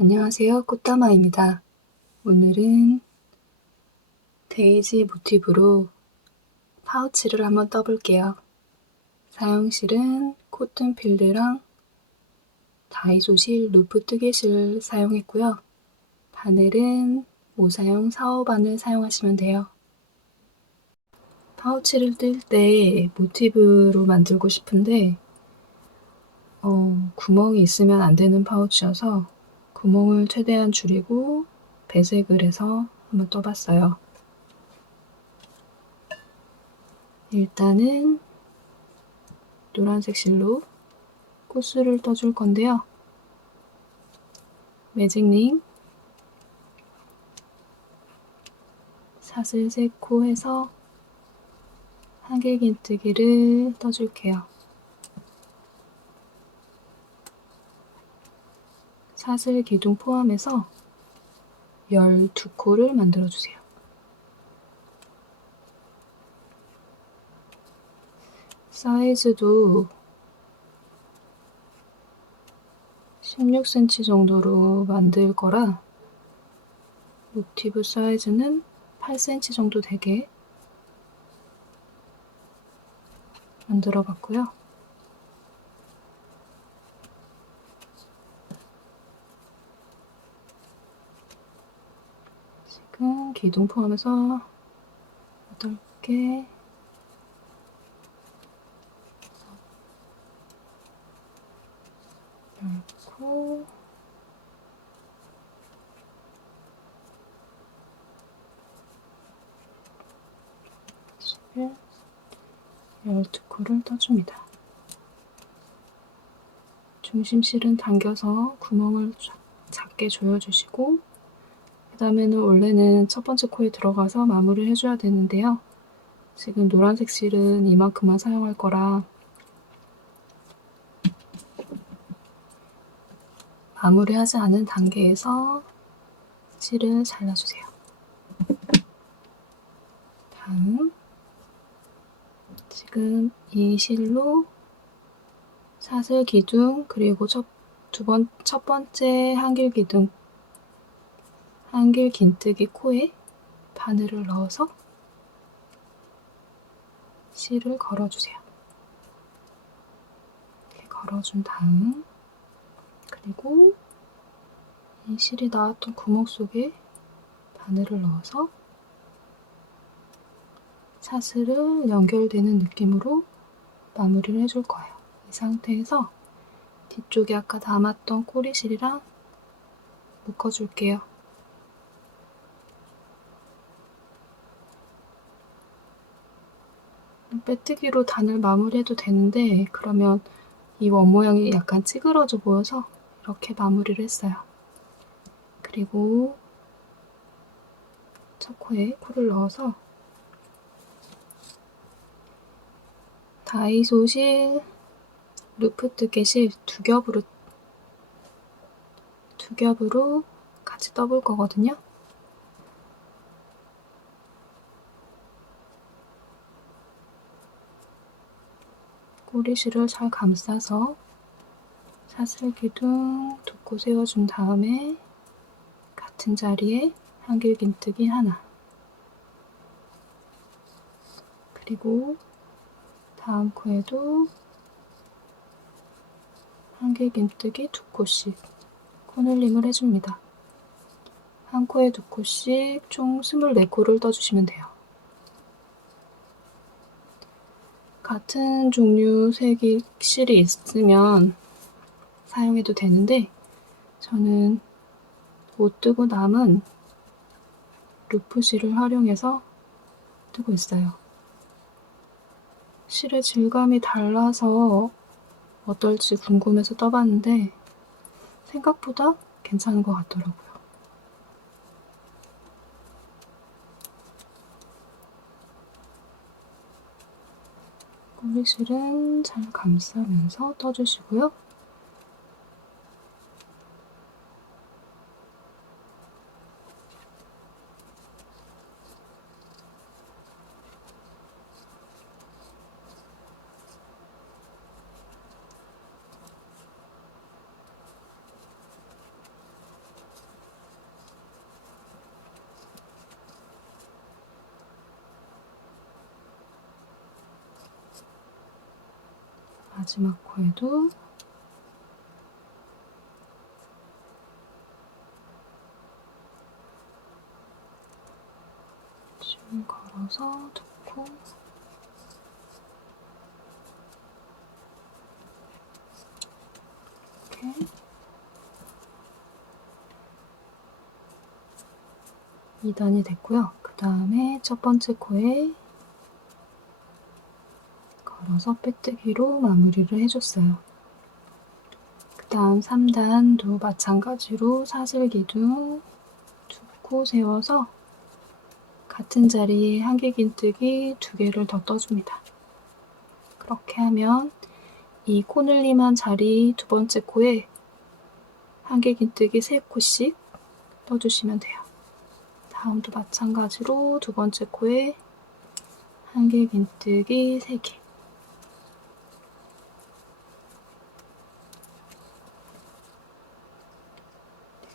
안녕하세요. 꽃다마입니다. 오늘은 데이지 모티브로 파우치를 한번 떠볼게요. 사용실은 코튼 필드랑 다이소실 루프 뜨개실 사용했고요. 바늘은 모사용 4호 바늘 사용하시면 돼요. 파우치를 뜰 때 모티브로 만들고 싶은데 구멍이 있으면 안 되는 파우치여서 구멍을 최대한 줄이고 배색을 해서 한번 떠봤어요. 일단은 노란색 실로 코스를 떠줄 건데요. 매직링 사슬 3코 해서 한길긴뜨기를 떠줄게요. 사슬 기둥 포함해서 12코를 만들어주세요. 사이즈도 16cm 정도로 만들 거라 모티브 사이즈는 8cm 정도 되게 만들어 봤고요. 지금 기둥 포함해서 8개 넣고 12코를 떠줍니다. 중심실은 당겨서 구멍을 작게 조여주시고 그 다음에는 원래는 첫 번째 코에 들어가서 마무리를 해줘야 되는데요. 지금 노란색 실은 이만큼만 사용할 거라 마무리하지 않은 단계에서 실을 잘라주세요. 다음 지금 이 실로 사슬 기둥 그리고 첫 번째 한길 기둥 한길 긴뜨기 코에 바늘을 넣어서 실을 걸어주세요. 이렇게 걸어준 다음 그리고 이 실이 나왔던 구멍 속에 바늘을 넣어서 사슬을 연결되는 느낌으로 마무리를 해줄 거예요. 이 상태에서 뒤쪽에 아까 담았던 꼬리실이랑 묶어줄게요. 빼뜨기로 단을 마무리해도 되는데 그러면 이 원 모양이 약간 찌그러져 보여서 이렇게 마무리를 했어요. 그리고 첫 코에 코를 넣어서 다이소실 루프 뜨개실 두 겹으로 같이 떠볼 거거든요. 꼬리실을 잘 감싸서 사슬 기둥 2코 세워준 다음에 같은 자리에 한길긴뜨기 하나 그리고 다음 코에도 한길긴뜨기 2코씩 코늘림을 해줍니다. 한 코에 2코씩 총 24코를 떠주시면 돼요. 같은 종류 색이 실이 있으면 사용해도 되는데 저는 못 뜨고 남은 루프 실을 활용해서 뜨고 있어요. 실의 질감이 달라서 어떨지 궁금해서 떠봤는데 생각보다 괜찮은 것 같더라고요. 꼬리실은 잘 감싸면서 떠주시고요. 마지막 코에도 줄 걸어서 두 코, 이렇게 2단이 됐고요. 그 다음에 첫 번째 코에 걸어서 빼뜨기로 마무리를 해줬어요. 그 다음 3단도 마찬가지로 사슬기둥 두 코 세워서 같은 자리에 한길긴뜨기 2개를 더 떠줍니다. 그렇게 하면 이 코늘림한 자리 두 번째 코에 한길긴뜨기 3코씩 떠주시면 돼요. 다음도 마찬가지로 두 번째 코에 한길긴뜨기 3개,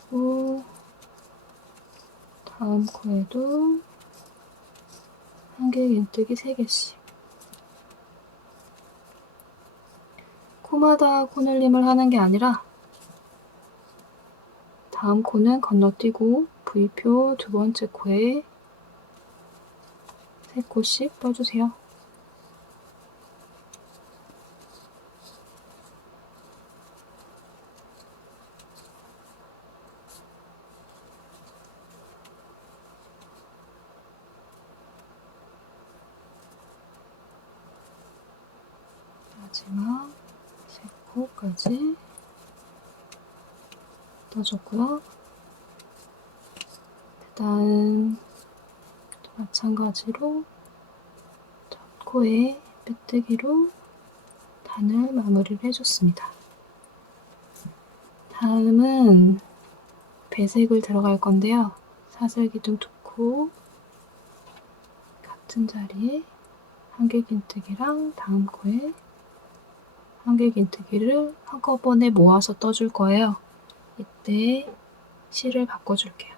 그리고 다음 코에도 한길긴뜨기 3개씩. 코마다 코늘림을 하는 게 아니라 다음 코는 건너뛰고 V표 두 번째 코에 3코씩 떠주세요. 마지막 3코까지 떠줬고요. 그 다음 마찬가지로 첫 코에 빼뜨기로 단을 마무리를 해줬습니다. 다음은 배색을 들어갈 건데요. 사슬기둥 2코 같은 자리에 한길긴뜨기랑 다음 코에 한길긴뜨기를 한꺼번에 모아서 떠줄 거예요. 이때 실을 바꿔줄게요.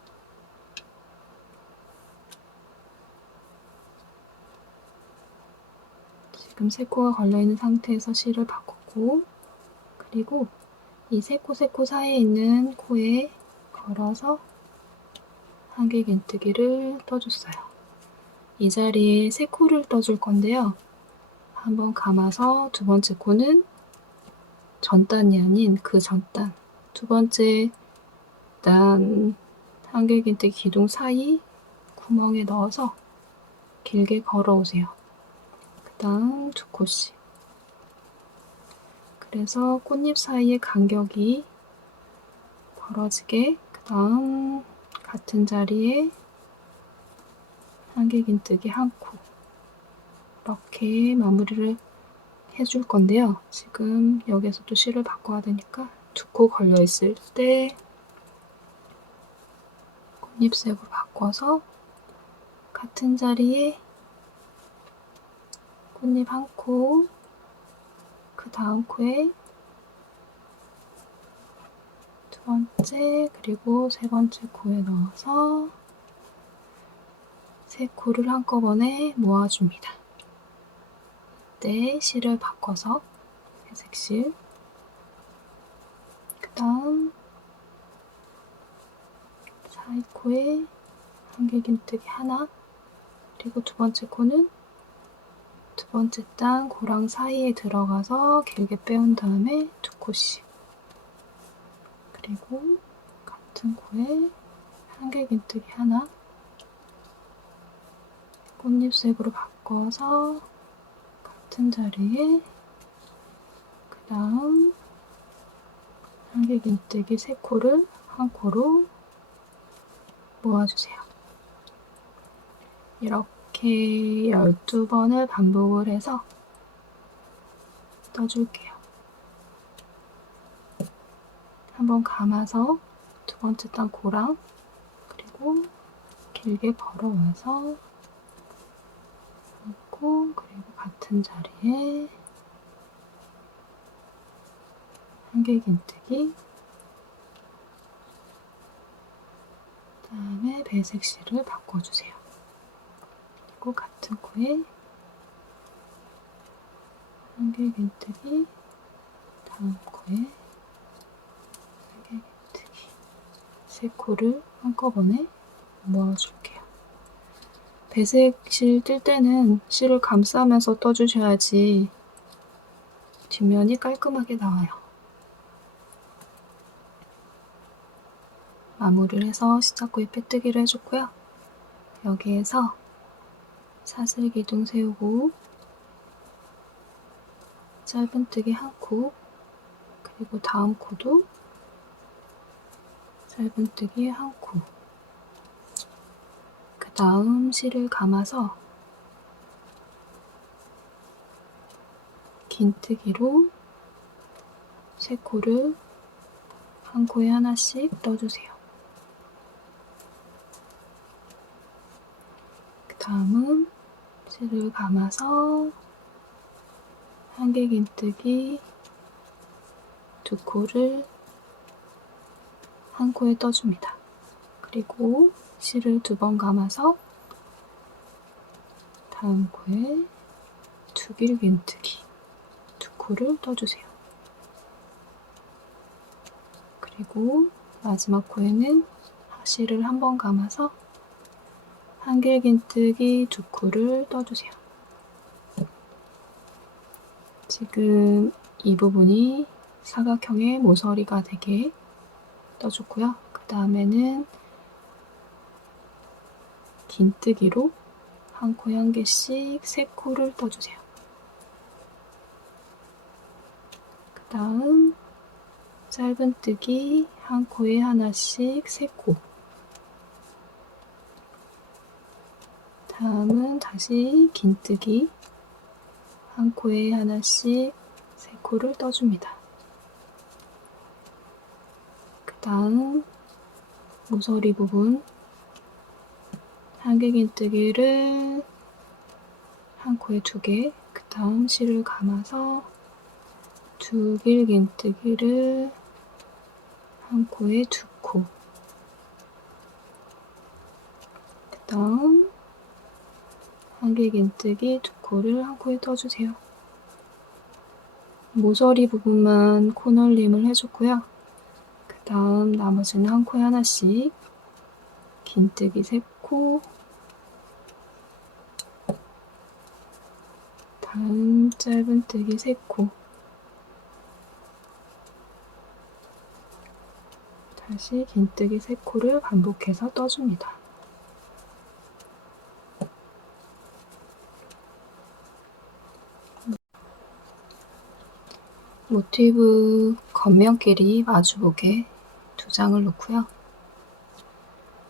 지금 3코가 걸려있는 상태에서 실을 바꿨고, 그리고 이 3코 사이에 있는 코에 걸어서 한길긴뜨기를 떠줬어요. 이 자리에 3코를 떠줄 건데요. 한번 감아서 두 번째 코는 전단이 아닌 그 전단, 두 번째 단 한길긴뜨기 기둥 사이 구멍에 넣어서 길게 걸어오세요. 그 다음 2코씩. 그래서 꽃잎 사이의 간격이 벌어지게 그 다음 같은 자리에 한길긴뜨기 1코 이렇게 마무리를 해줄 건데요. 지금 여기서도 실을 바꿔야 되니까 2코 걸려있을 때 꽃잎색으로 바꿔서 같은 자리에 꽃잎 1코, 그 다음 코에 두 번째 그리고 세 번째 코에 넣어서 3코를 한꺼번에 모아줍니다. 이때 실을 바꿔서 회색실, 그 다음 사이 코에 한길긴뜨기 하나, 그리고 두 번째 코는 두 번째 단 고랑 사이에 들어가서 길게 빼온 다음에 2코씩, 그리고 같은 코에 한길긴뜨기 하나, 꽃잎색으로 바꿔서 같은 자리에 그 다음 한길긴뜨기 3코를 한 코로 모아주세요. 이렇게 12번을 반복을 해서 떠줄게요. 한번 감아서 두 번째 단 고랑, 그리고 길게 걸어와서 놓고, 그리고 같은 자리에 한길긴뜨기, 그 다음에 배색실을 바꿔주세요. 그리고 같은 코에 한길긴뜨기 다음 코에 한길긴뜨기, 세 코를 한꺼번에 모아줄게요. 배색 실 뜰 때는 실을 감싸면서 떠주셔야지 뒷면이 깔끔하게 나와요. 마무리를 해서 시작구에 빼뜨기를 해줬고요. 여기에서 사슬기둥 세우고 짧은뜨기 한 코, 그리고 다음 코도 짧은뜨기 한 코, 그 다음 실을 감아서 긴뜨기로 세 코를 한 코에 하나씩 떠주세요. 그 다음은 실을 감아서 한길긴뜨기 두 코를 한 코에 떠줍니다. 그리고 실을 두 번 감아서 다음 코에 두길긴뜨기 두 코를 떠주세요. 그리고 마지막 코에는 실을 한 번 감아서 한길긴뜨기 두 코를 떠주세요. 지금 이 부분이 사각형의 모서리가 되게 떠줬고요. 그 다음에는 긴뜨기로 한 코에 한 개씩 세 코를 떠주세요. 그 다음 짧은뜨기 한 코에 하나씩 세 코. 다음은 다시 긴뜨기 한 코에 하나씩 세 코를 떠줍니다. 그 다음 모서리 부분 한길긴뜨기를 한 코에 두 개, 그 다음 실을 감아서 두길긴뜨기를 한 코에 두 코, 그 다음 한길긴뜨기 두 코를 한 코에 떠주세요. 모서리 부분만 코널림을 해줬고요. 그 다음 나머지는 한 코에 하나씩 긴뜨기 세 코, 다음 짧은뜨기 세 코, 다시 긴뜨기 세 코를 반복해서 떠줍니다. 모티브 겉면끼리 마주보게 두 장을 놓고요.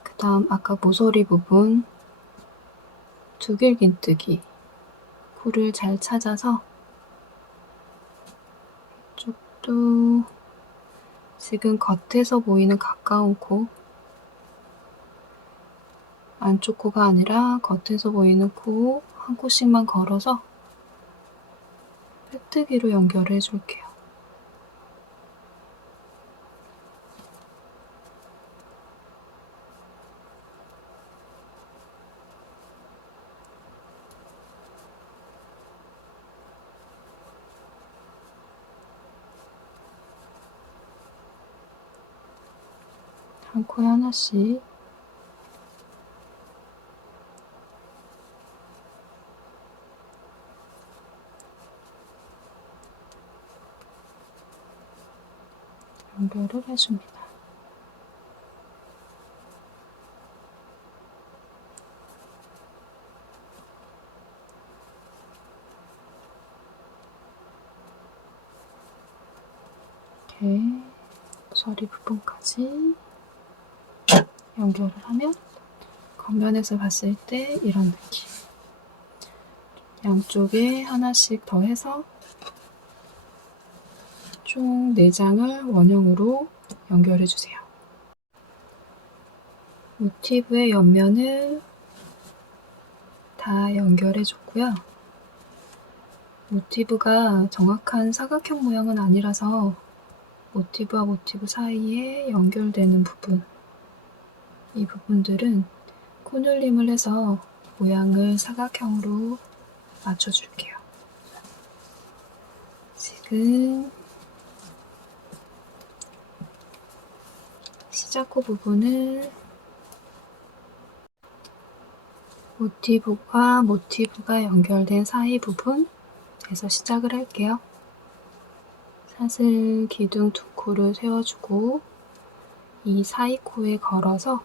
그 다음 아까 모서리 부분 두길긴뜨기 코를 잘 찾아서 이쪽도 지금 겉에서 보이는 가까운 코, 안쪽 코가 아니라 겉에서 보이는 코 한 코씩만 걸어서 빼뜨기로 연결을 해줄게요. 한 코에 하나씩 연결을 해줍니다. 이렇게 모서리 부분까지 연결을 하면 겉면에서 봤을 때 이런 느낌. 양쪽에 하나씩 더 해서 총 4장을 원형으로 연결해주세요. 모티브의 옆면을 다 연결해줬고요. 모티브가 정확한 사각형 모양은 아니라서 모티브와 모티브 사이에 연결되는 부분, 이 부분들은 코늘림을 해서 모양을 사각형으로 맞춰줄게요. 지금 시작코 부분을 모티브가 연결된 사이 부분에서 시작을 할게요. 사슬 기둥 2코를 세워주고 이 사이 코에 걸어서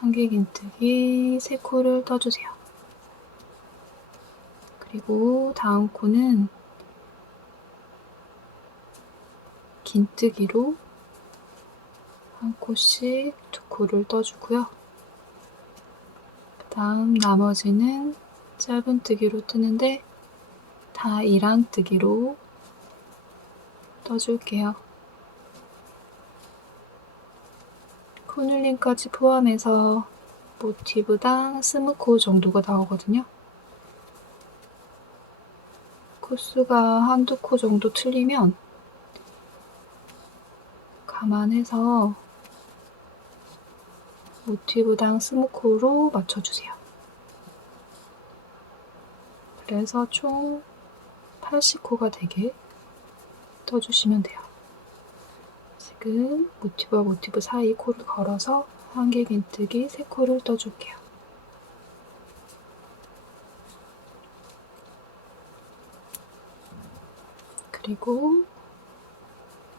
한길긴뜨기 3코를 떠주세요. 그리고 다음 코는 긴뜨기로 한 코씩 2코를 떠주고요. 그 다음 나머지는 짧은뜨기로 뜨는데 다 이랑뜨기로 떠줄게요. 코눌림까지 포함해서 모티브당 20코 정도가 나오거든요. 코수가 한두 코 정도 틀리면 감안해서 모티브당 20코로 맞춰주세요. 그래서 총 80코가 되게 떠주시면 돼요. 지금 모티브와 모티브 사이 코를 걸어서 한길긴뜨기 3코를 떠줄게요. 그리고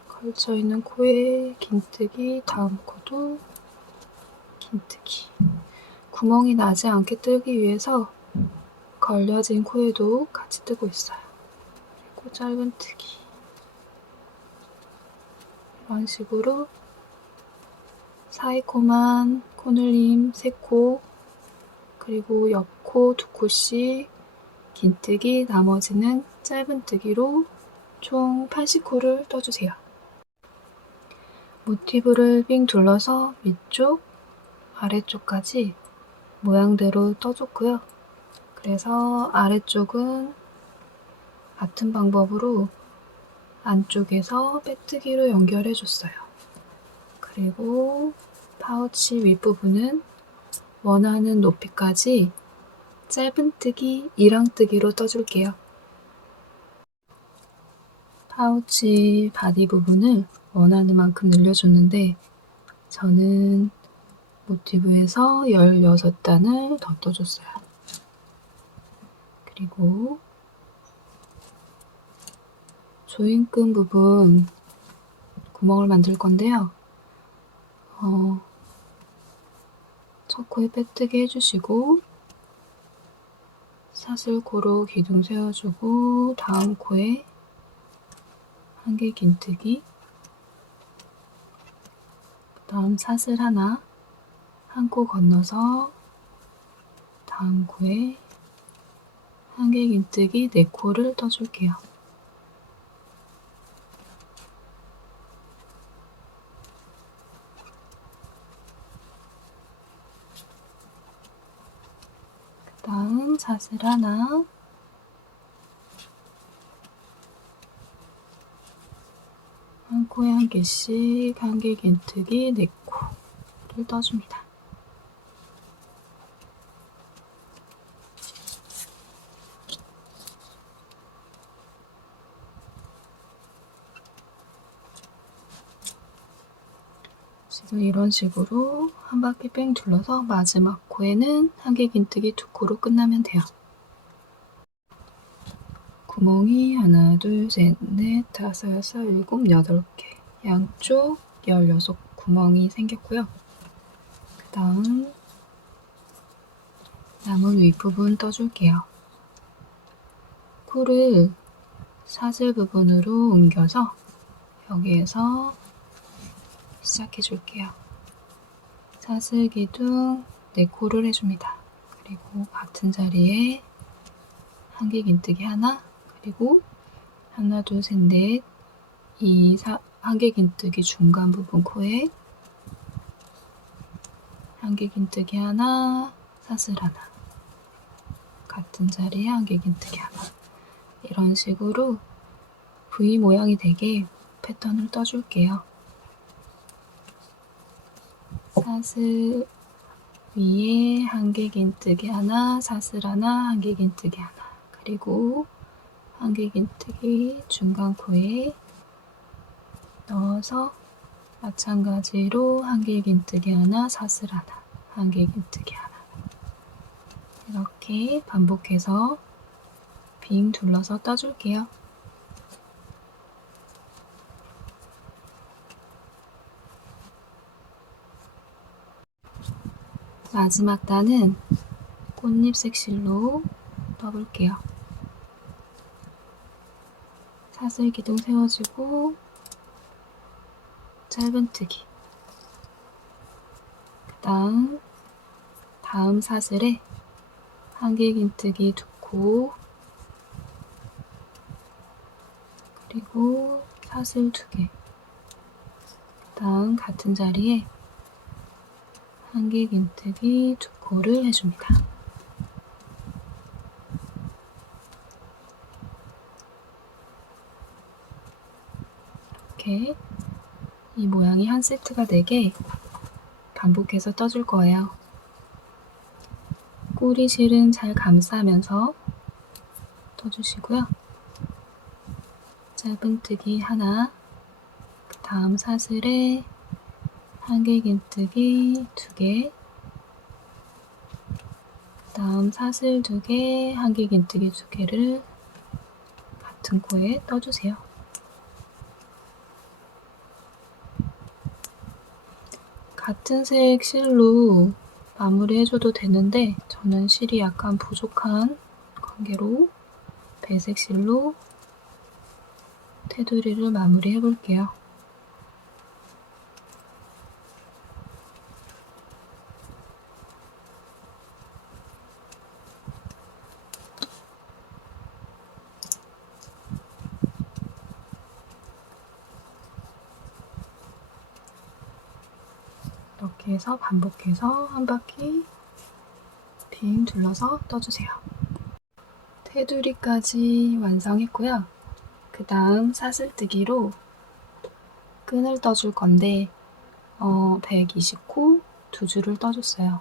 걸쳐있는 코에 긴뜨기, 다음 코도 긴뜨기. 구멍이 나지 않게 뜨기 위해서 걸려진 코에도 같이 뜨고 있어요. 그리고 짧은뜨기. 이런 식으로 사이 코만 코눌림 3코, 그리고 옆코 2코씩 긴뜨기, 나머지는 짧은뜨기로 총 80코를 떠주세요. 모티브를 빙 둘러서 위쪽, 아래쪽까지 모양대로 떠줬고요. 그래서 아래쪽은 같은 방법으로 안쪽에서 빼뜨기로 연결해줬어요. 그리고 파우치 윗부분은 원하는 높이까지 짧은뜨기, 이랑뜨기로 떠줄게요. 파우치 바디 부분을 원하는 만큼 늘려줬는데 저는 모티브에서 16단을 더 떠줬어요. 그리고 조임끈 부분 구멍을 만들 건데요. 첫 코에 빼뜨기 해주시고 사슬코로 기둥 세워주고 다음 코에 한길긴뜨기, 그 다음 사슬 하나, 한 코 건너서 다음 코에 한길긴뜨기 4코를 떠줄게요. 그 다음 사슬 하나, 한 코에 한 개씩 한길긴뜨기 4코를 떠줍니다. 지금 이런 식으로 한 바퀴 뺑 둘러서 마지막 코에는 한길긴뜨기 2코로 끝나면 돼요. 구멍이 하나, 둘, 셋, 넷, 다섯, 여섯, 일곱, 8개. 양쪽 16구멍이 생겼고요. 그 다음 남은 윗부분 떠줄게요. 코를 사슬 부분으로 옮겨서 여기에서 시작해 줄게요. 사슬 기둥 4코를 해줍니다. 그리고 같은 자리에 한길긴뜨기 하나, 그리고 하나, 둘, 셋, 넷, 이 한길긴뜨기 중간 부분 코에 한길긴뜨기 하나, 사슬 하나, 같은 자리에 한길긴뜨기 하나. 이런 식으로 V 모양이 되게 패턴을 떠줄게요. 사슬 위에 한길긴뜨기 하나, 사슬 하나, 한길긴뜨기 하나, 그리고 한길긴뜨기 중간 코에 넣어서 마찬가지로 한길긴뜨기 하나, 사슬 하나, 한길긴뜨기 하나 이렇게 반복해서 빙 둘러서 떠줄게요. 마지막 단은 꽃잎 색실로 떠볼게요. 사슬 기둥 세워주고 짧은뜨기 다음 사슬에 한길긴뜨기 2코 그리고 사슬 2개 다음 같은 자리에 한길긴뜨기 2코를 해줍니다. 이렇게 이 모양이 한 세트가 되게 반복해서 떠줄 거예요. 꼬리실은 잘 감싸면서 떠주시고요. 짧은뜨기 하나, 그 다음 사슬에 한길긴뜨기 2개, 그 다음 사슬 2개, 한길긴뜨기 2개를 같은 코에 떠주세요. 같은 색 실로 마무리 해줘도 되는데 저는 실이 약간 부족한 관계로 배색 실로 테두리를 마무리 해볼게요. 이렇게 해서 반복해서 한 바퀴 빙 둘러서 떠주세요. 테두리까지 완성했고요. 그 다음 사슬뜨기로 끈을 떠줄 건데 120코 2줄을 떠줬어요.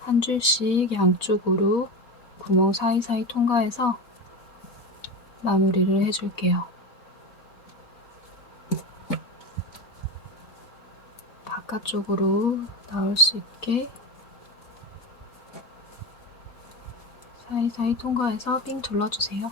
한 줄씩 양쪽으로 구멍 사이사이 통과해서 마무리를 해줄게요. 바깥쪽으로 나올 수 있게 사이사이 통과해서 빙 둘러주세요.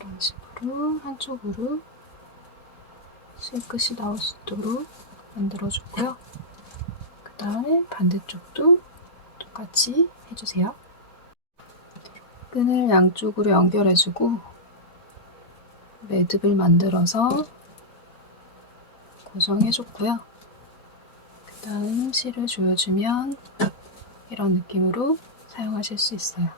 이런 식으로 한쪽으로 실끝이 나올 수 있도록 만들어줬고요. 그 다음에 반대쪽도 똑같이 해주세요. 끈을 양쪽으로 연결해주고 매듭을 만들어서 고정해줬고요. 그 다음 실을 조여주면 이런 느낌으로 사용하실 수 있어요.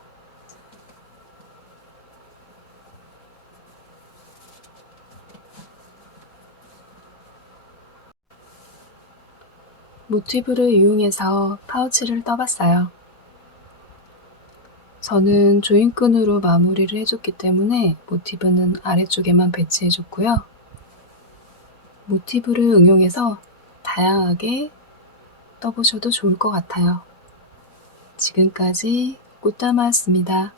모티브를 이용해서 파우치를 떠봤어요. 저는 조인끈으로 마무리를 해줬기 때문에 모티브는 아래쪽에만 배치해줬고요. 모티브를 응용해서 다양하게 떠보셔도 좋을 것 같아요. 지금까지 꽃다마였습니다.